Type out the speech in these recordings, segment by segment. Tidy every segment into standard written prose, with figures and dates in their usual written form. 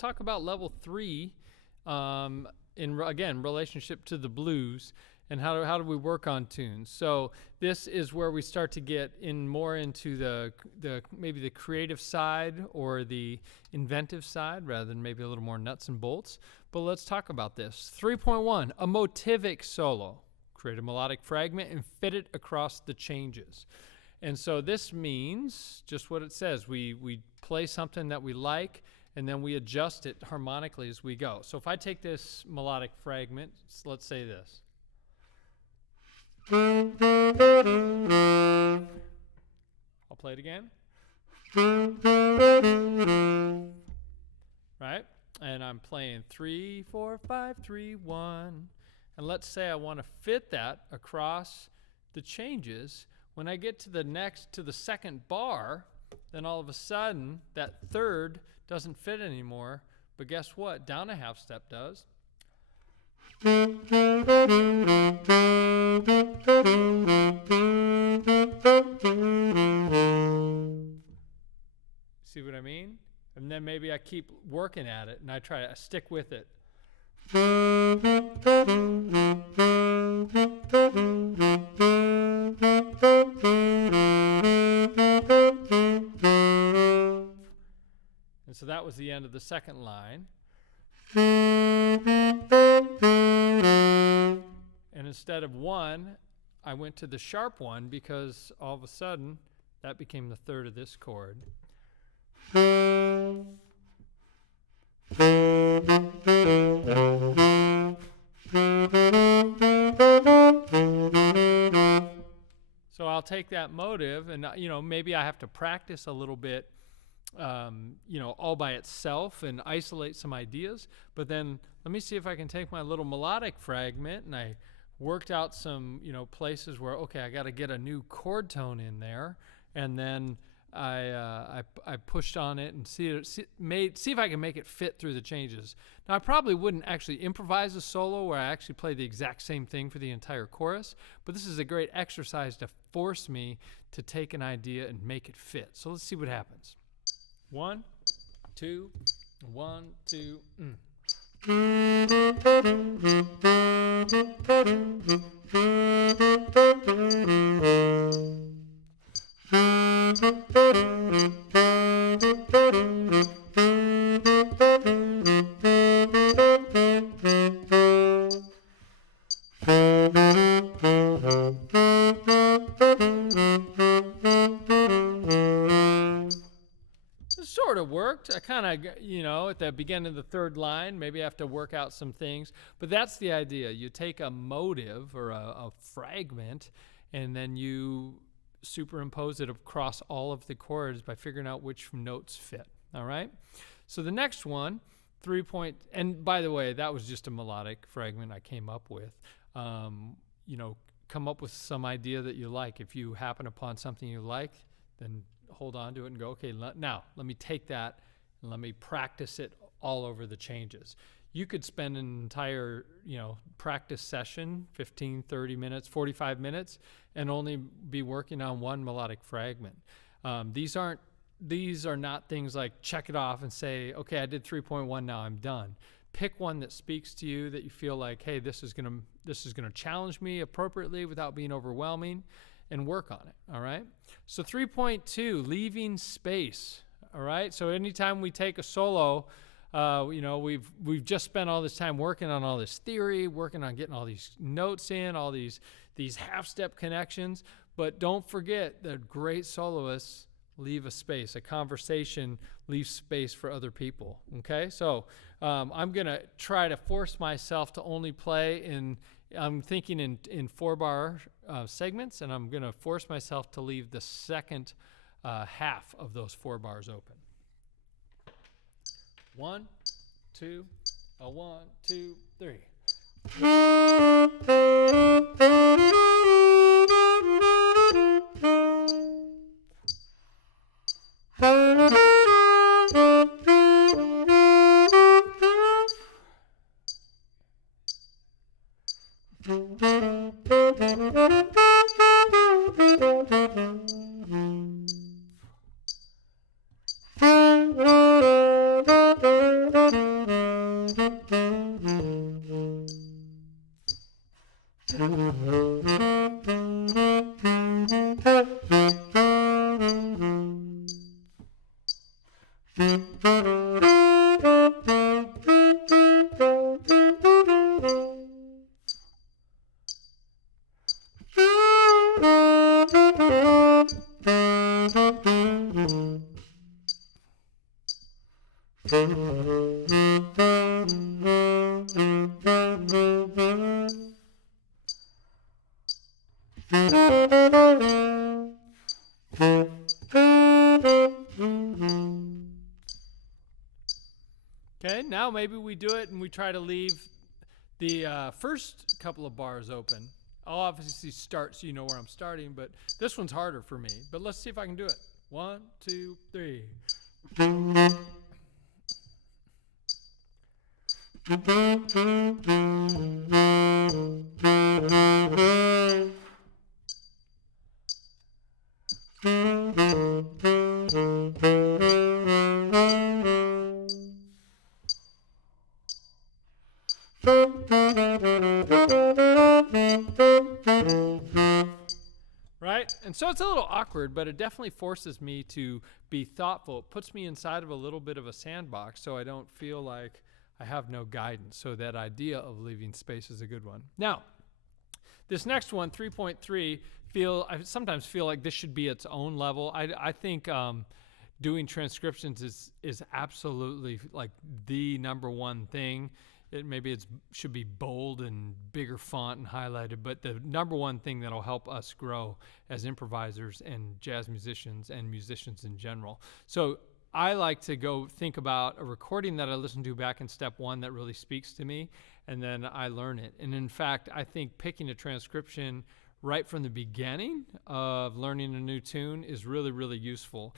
talk about level 3 again, relationship to the blues, and how do we work on tunes. So this is where we start to get more into the maybe the creative side or the inventive side rather than maybe a little more nuts and bolts. But let's talk about this. 3.1, a motivic solo. Create a melodic fragment and fit it across the changes. And so this means just what it says. We play something that we like, and then we adjust it harmonically as we go. So if I take this melodic fragment, let's say this. I'll play it again. Right? And I'm playing 3, 4, 5, 3, 1. And let's say I want to fit that across the changes. When I get to the second bar, then all of a sudden that third doesn't fit anymore. But guess what? Down a half step does. See what I mean? And then maybe I keep working at it and I stick with it. And so that was the end of the second line. And instead of 1, I went to the sharp 1 because all of a sudden that became the third of this chord. So I'll take that motive and, maybe I have to practice a little bit, all by itself and isolate some ideas. But then let me see if I can take my little melodic fragment, and I worked out some, places where, okay, I got to get a new chord tone in there. And then I pushed on it and see if I can make it fit through the changes. Now I probably wouldn't actually improvise a solo where I actually play the exact same thing for the entire chorus, but this is a great exercise to force me to take an idea and make it fit. So let's see what happens. 1, 2, 1, 2. Sort of worked. I kind of, at the beginning of the third line, maybe I have to work out some things, but that's the idea. You take a motive or a fragment, and then you superimpose it across all of the chords by figuring out which notes fit. All right. So the next one, 3 point, and by the way, that was just a melodic fragment I came up with. Come up with some idea that you like. If you happen upon something you like, then hold on to it and go, okay, now let me take that and let me practice it all over the changes. You could spend an entire, practice session, 15, 30 minutes, 45 minutes, and only be working on one melodic fragment. These are not things like check it off and say, okay, I did 3.1, now I'm done. Pick one that speaks to you, that you feel like, hey, this is gonna challenge me appropriately without being overwhelming, and work on it. All right. So 3.2, leaving space. All right. So anytime we take a solo, we've just spent all this time working on all this theory, working on getting all these notes in, all these half-step connections. But don't forget that great soloists leave a space. A conversation leaves space for other people. Okay. So I'm gonna try to force myself to only play I'm thinking in 4-bar segments, and I'm going to force myself to leave the second half of those 4 bars open. 1, 2, 1, 2, 3. Okay, now maybe we do it and we try to leave the first couple of bars open. I'll obviously start so you know where I'm starting, but this one's harder for me. But let's see if I can do it. 1, 2, 3. Right? And so it's a little awkward, but it definitely forces me to be thoughtful. It puts me inside of a little bit of a sandbox so I don't feel like I have no guidance. So that idea of leaving space is a good one. Now, this next one, 3.3, I sometimes feel like this should be its own level. I think doing transcriptions is absolutely like the number one thing. Maybe it should be bold and bigger font and highlighted, but the number one thing that'll help us grow as improvisers and jazz musicians and musicians in general. So I like to go think about a recording that I listened to back in step 1 that really speaks to me, and then I learn it. And in fact, I think picking a transcription right from the beginning of learning a new tune is really, really useful.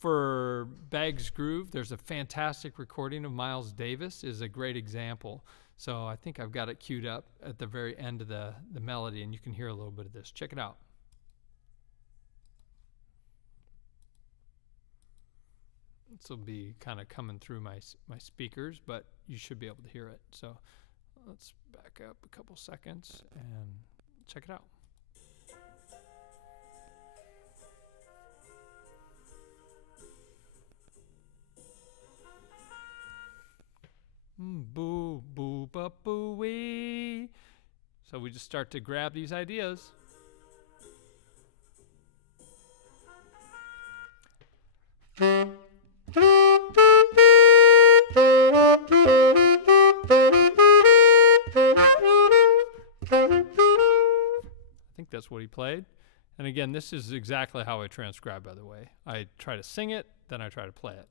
For Bag's Groove, there's a fantastic recording of Miles Davis is a great example. So I think I've got it queued up at the very end of the melody, and you can hear a little bit of this. Check it out. This will be kind of coming through my speakers, but you should be able to hear it. So let's back up a couple seconds and check it out. Boo, boo, ba, boo, wee. So we just start to grab these ideas. I think that's what he played. And again, this is exactly how I transcribe, by the way. I try to sing it, then I try to play it.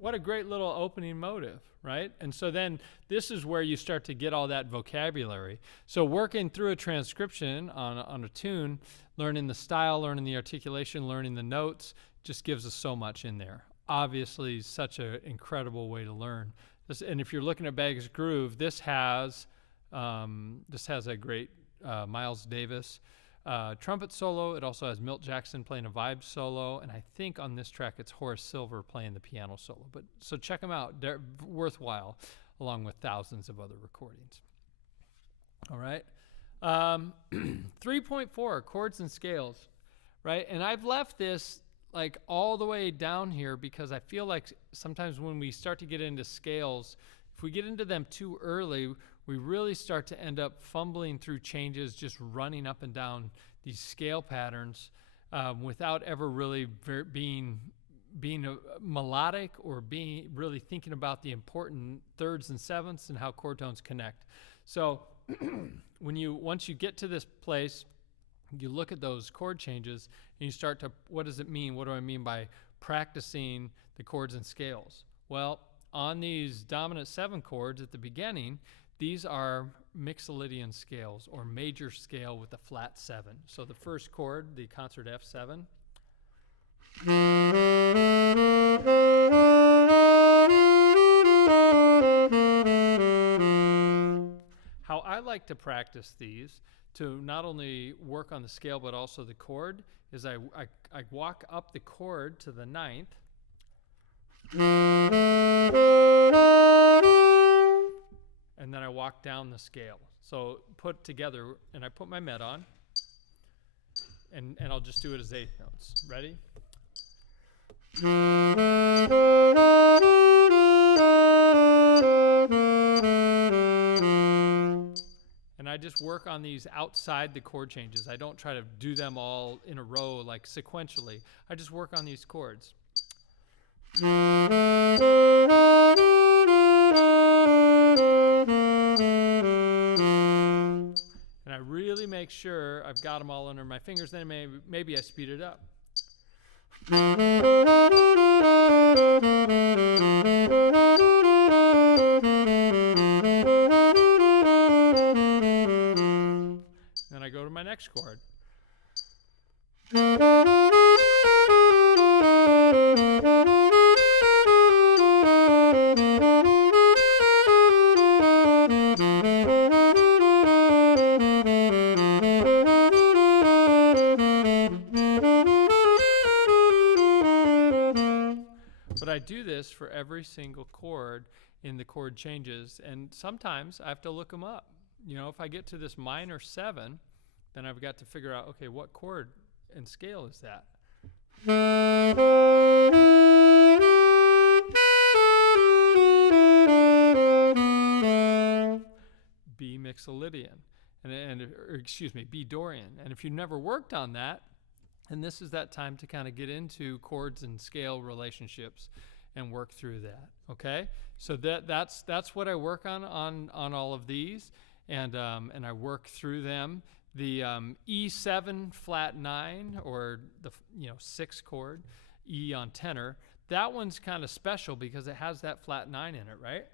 What a great little opening motive, right? And so then this is where you start to get all that vocabulary. So working through a transcription on a tune, learning the style, learning the articulation, learning the notes, just gives us so much in there. Obviously, such an incredible way to learn. And if you're looking at Bag's Groove, this has a great Miles Davis trumpet solo. It also has Milt Jackson playing a vibe solo, and I think on this track it's Horace Silver playing the piano solo. But so check them out; they're worthwhile, along with thousands of other recordings. All right, 3.4 chords and scales, right? And I've left this like all the way down here because I feel like sometimes when we start to get into scales, if we get into them too early, we really start to end up fumbling through changes, just running up and down these scale patterns without ever really being melodic or being really thinking about the important thirds and sevenths and how chord tones connect. So once you get to this place, you look at those chord changes and you start to, what does it mean? What do I mean by practicing the chords and scales? Well, on these dominant 7 chords at the beginning, these are Mixolydian scales, or major scale with a flat 7. So the first chord, the concert F7. How I like to practice these to not only work on the scale but also the chord is I walk up the chord to the ninth, and then I walk down the scale. So put together, and I put my med on, and I'll just do it as eighth notes. Ready? And I just work on these outside the chord changes. I don't try to do them all in a row, like sequentially. I just work on these chords. And I really make sure I've got them all under my fingers. Then maybe I speed it up. Then I go to my next chord. But I do this for every single chord in the chord changes, and sometimes I have to look them up. You know, if I get to this minor 7, then I've got to figure out, okay, what chord and scale is that? B Mixolydian, or excuse me, B Dorian. And if you've never worked on that, and this is that time to kind of get into chords and scale relationships and work through that. Okay, so that's what I work on all of these, and I work through them. The E7 flat 9, or the 6th chord, E on tenor. That one's kind of special because it has that flat 9 in it, right?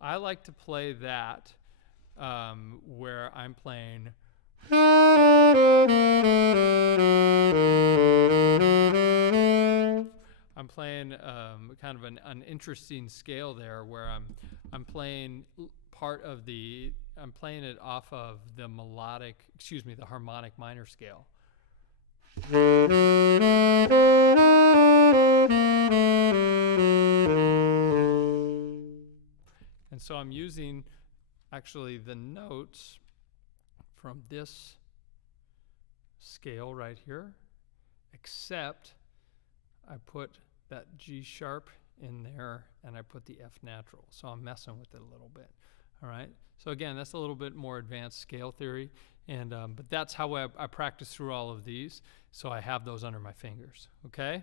I like to play that where I'm playing kind of an interesting scale there where I'm playing part of I'm playing it off of the the harmonic minor scale. And so I'm using actually the notes from this scale right here, except I put that G sharp in there and I put the F natural. So I'm messing with it a little bit. All right. So again, that's a little bit more advanced scale theory, and but that's how I practice through all of these. So I have those under my fingers. Okay.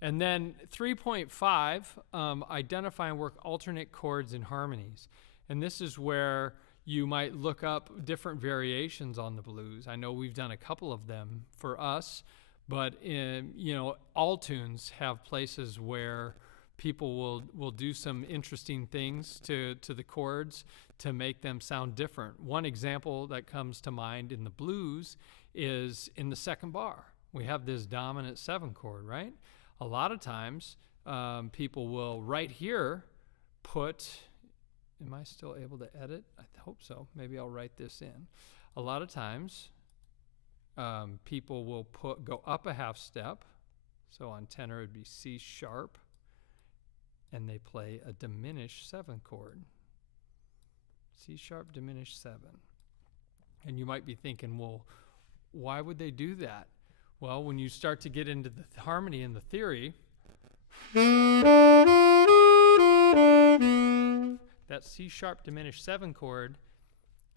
And then 3.5, identify and work alternate chords and harmonies. And this is where you might look up different variations on the blues. I know we've done a couple of them for us, but all tunes have places where people will do some interesting things to the chords to make them sound different. One example that comes to mind in the blues is in the second bar. We have this dominant 7 chord, right? A lot of times people will right here put, am I still able to edit? I hope so. Maybe I'll write this in. A lot of times people will go up a half step. So on tenor it'd be C sharp, and they play a diminished 7 chord. C sharp diminished 7. And you might be thinking, well, why would they do that? Well, when you start to get into the harmony and the theory, that C sharp diminished 7 chord,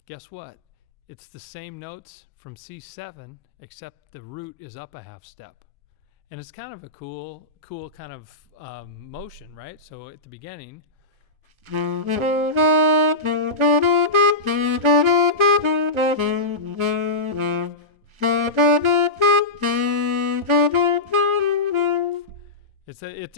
guess what? It's the same notes from C7, except the root is up a half step. And it's kind of a cool kind of motion, right? So at the beginning,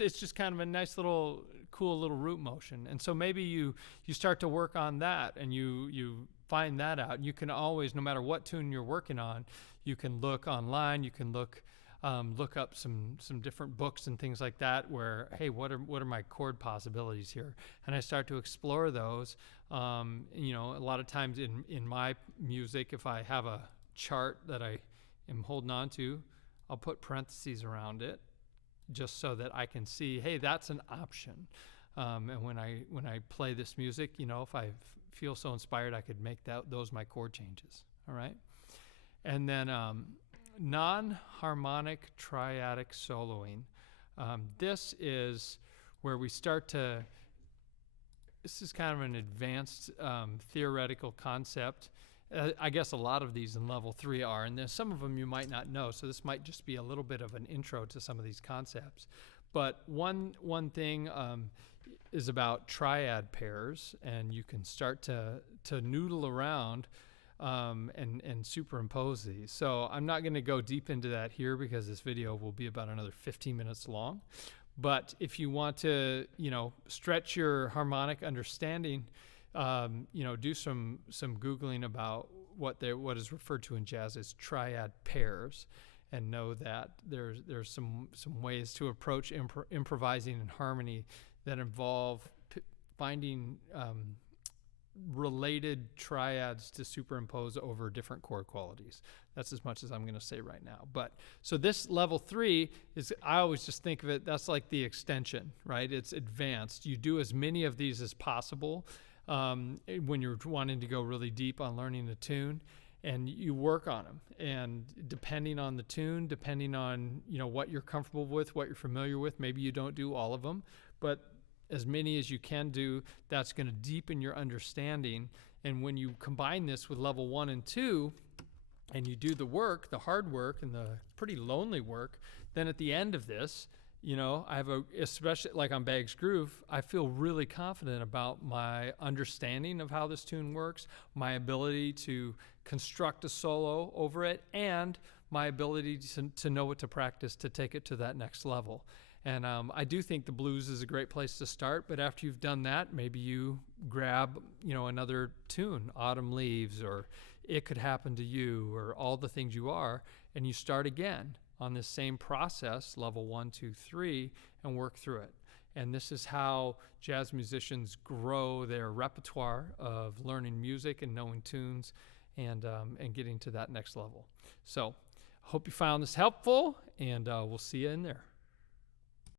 it's just kind of a nice little cool little root motion. And so maybe you start to work on that, and you find that out. You can always, no matter what tune you're working on, you can look online, you can look look up some different books and things like that where, hey, what are my chord possibilities here? And I start to explore those. You know, a lot of times in my music, if I have a chart that I am holding on to, I'll put parentheses around it just so that I can see, hey, that's an option. And when I play this music, you know, if I feel so inspired, I could make those my chord changes. All right. And then non-harmonic triadic soloing. This is where we start to, this is kind of an advanced theoretical concept. I guess a lot of these in level 3 are, and there's some of them you might not know, so this might just be a little bit of an intro to some of these concepts. But one thing is about triad pairs, and you can start to noodle around and superimpose these. So I'm not going to go deep into that here because this video will be about another 15 minutes long. But if you want to, you know, stretch your harmonic understanding, you know, do some Googling about what is referred to in jazz as triad pairs, and know that there's some ways to approach improvising in harmony that involve finding related triads to superimpose over different chord qualities. That's as much as I'm going to say right now. But so this level 3 is, I always just think of it, that's like the extension, right? It's advanced. You do as many of these as possible when you're wanting to go really deep on learning a tune, and you work on them. And depending on the tune, depending on, you know, what you're comfortable with, what you're familiar with, maybe you don't do all of them, but as many as you can do, that's going to deepen your understanding. And when you combine this with level 1 and 2, and you do the work, the hard work and the pretty lonely work, then at the end of this, you know, especially like on Bag's Groove, I feel really confident about my understanding of how this tune works, my ability to construct a solo over it, and my ability to know what to practice to take it to that next level. And I do think the blues is a great place to start, but after you've done that, maybe you grab, you know, another tune, Autumn Leaves, or It Could Happen to You, or All the Things You Are, and you start again on this same process, level 1, 2, 3, and work through it. And this is how jazz musicians grow their repertoire of learning music and knowing tunes and getting to that next level. So I hope you found this helpful, and we'll see you in there.